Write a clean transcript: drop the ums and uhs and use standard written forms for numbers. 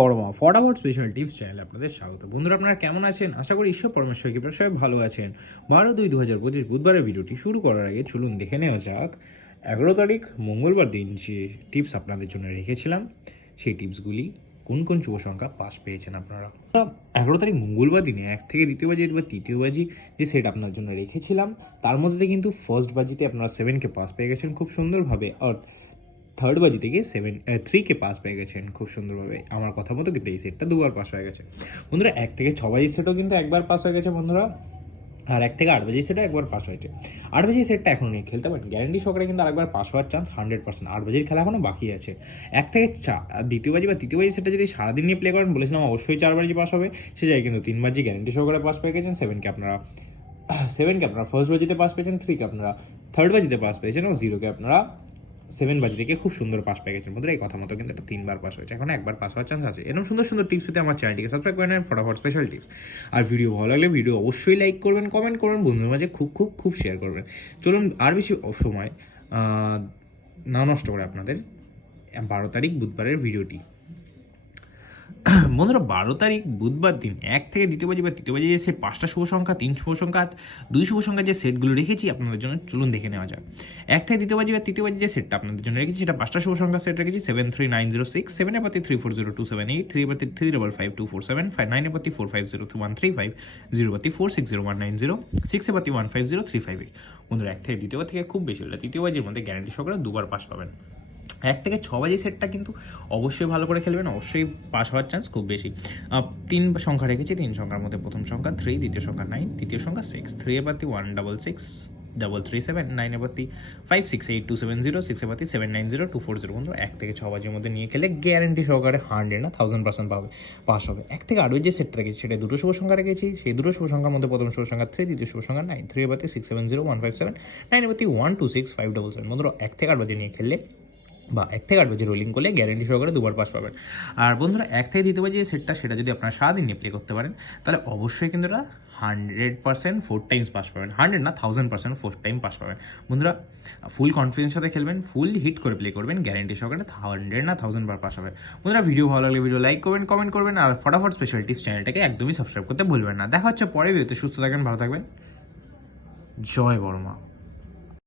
বড়মা ফটাফট special tips চ্যানেলে আপনাদের স্বাগত। বন্ধুরা, আপনারা কেমন আছেন? আশা করি ঈশ্বর পরমেশ্বর কি সবাই ভালো আছেন। 12/2/2025 বুধবারের ভিডিওটি শুরু করার আগে চলুন দেখে নেওয়া যাক 11 তারিখ মঙ্গলবার দিন যে টিপস আপনাদের জন্য রেখেছিলাম সেই টিপসগুলি কোন কোন শুভ সংখ্যা পাস পেয়েছেন আপনারা। 11 তারিখ মঙ্গলবার দিনে 1 থেকে দ্বিতীয় বাজি বা তৃতীয় বাজি যে সেট আপনার জন্য রেখেছিলাম তার মধ্যে কিন্তু ফার্স্ট বাজিতে আপনারা 7কে পাস পেয়ে গেছেন খুব সুন্দরভাবে, আর থার্ড বাজি থেকে 3কে পাস পেয়ে গেছেন খুব সুন্দরভাবে। আমার কথা মতো কিন্তু এই সেটটা দুবার পাস হয়ে গেছে বন্ধুরা। 1 থেকে 6 বাজির সেটও কিন্তু একবার পাস হয়ে গেছে বন্ধুরা, আর 1 থেকে 8 বাজির সেটও একবার পাস হয়েছে। 8 বাজির সেটটা এখনো নিয়ে খেলতে পারেন, গ্যারান্টি সহকারে কিন্তু আরেকবার পাস হওয়ার চান্স 100%। 8 বাজির খেলা এখনো বাকি আছে। 1 থেকে 4 দ্বিতীয় বাজি বা তৃতীয় বাজি সেটটা যদি সারাদিন নিয়ে প্লে করেন, বলেছিলাম অবশ্যই 4 বাজি পাস হবে, সে জায়গায় কিন্তু 3 বাজি গ্যারান্টি সহকারে পাস পেয়ে গেছেন। 7কে আপনারা ফার্স্ট বাজিতে পাস পেয়েছেন, 3কে আপনারা থার্ড বাজিতে পাস পেয়েছেন, এবং 0কে আপনারা 7 বাজি থেকে খুব সুন্দর পাস পেয়ে গেছেন বন্ধুরা। এই কথা মতো কিন্তু এটা 3বার পাস হয়েছে, এখন একবার পাস হওয়ার চান্স আছে। এরকম সুন্দর সুন্দর টিপস পেতে আমার চ্যানেলটিকে সাবস্ক্রাইব করে নেন, ফটাফট স্পেশাল টিপস। আর ভিডিও ভালো লাগলে ভিডিও অবশ্যই লাইক করবেন, কমেন্ট করবেন, বন্ধুদের মাঝে খুব খুব খুব শেয়ার করবেন। চলুন আর বেশি সময় না নষ্ট করে আপনাদের 12 তারিখ বুধবারের ভিডিওটি। বন্ধুরা, 12 তারিখ বুধবার দিন 1 থেকে দ্বিতীয় বাজি বা তৃতীয় বাজি যে সেট 5টা শুভ সংখ্যা, 3 শুভ সংখ্যা, 2 শুভ সংখ্যা যে সেটগুলো রেখেছি আপনাদের জন্য, চলুন দেখে নেওয়া যাক। 1 থেকে দ্বিতীয় বাজি বা তৃতীয় বাজি যে সেটটা আপনাদের জন্য রেখেছি সেটা 5টা শুভ সংখ্যা সেট রেখেছি। 73906, 7 এর পাতি 340278, 3 এর পাতি 355247, 9 এর পাতি 450135, 0 পাতি 460190, 6 এর পাতি 150358। বন্ধুরা, 1 থেকে দ্বিতীয় থেকে খুব বেশি হলে তৃতীয় বাজির মধ্যে গ্যারান্টি সহকারে দুবার পাস পাবেন। 1 থেকে 6 বাজি সেটটা কিন্তু অবশ্যই ভালো করে খেলবেন, অবশ্যই পাস হওয়ার চান্স খুব বেশি। 3 সংখ্যা রেখেছি, 3 সংখ্যার মধ্যে প্রথম সংখ্যা 3, দ্বিতীয় সংখ্যা 9, তৃতীয় সংখ্যা 6, 3 এর পাতি 166337, 9 এর পাতি 568270, 6 এর পাতি 790240। বন্ধু, 1 থেকে 6 বাজির মধ্যে নিয়ে খেলে গ্যারান্টি সহকারে 100 না 1000% পাবে, পাস হবে। 1 থেকে 8 যে সেটটা রেখেছি সেটা দুটো শুভ সংখ্যা রেখেছি, সেই দুটো শুভ সংখ্যার মধ্যে প্রথম শুভ সংখ্যা 3, দ্বিতীয় শুভ সংখ্যা 9, 3 এর পাতি 670157, 9 এর পাতি 126577। বন্ধুরা, 1 থেকে 8 বাজি নিয়ে খেললে বা 1 থেকে 8 বাজি রোলিং করলে গ্যারেন্টি সহকারে দুবার পাস পাবেন। আর বন্ধুরা, 1 থেকে দ্বিতীয় বাজি যে সেটটা সেটা যদি আপনারা সারাদিন নিয়ে প্লে করতে পারেন তাহলে অবশ্যই কিন্তু এটা 100% 4 টাইমস পাস পাবেন, 100 না 1000% 4 টাইম পাস পাবেন। বন্ধুরা, ফুল কনফিডেন্স সাথে খেলবেন, ফুল হিট করে প্লে করবেন, গ্যারেন্টি সহকারে 100 না 1000 বার পাস হবে। বন্ধুরা, ভিডিও ভালো লাগলে ভিডিও লাইক করবেন, কমেন্ট করবেন, আর ফটাফট স্পেশাল টিপস চ্যানেলটাকে একদমই সাবস্ক্রাইব করতে ভুলবেন না। দেখা হচ্ছে পরে ভিডিওতে। সুস্থ থাকবেন, ভালো থাকবেন, জয় বড়মা।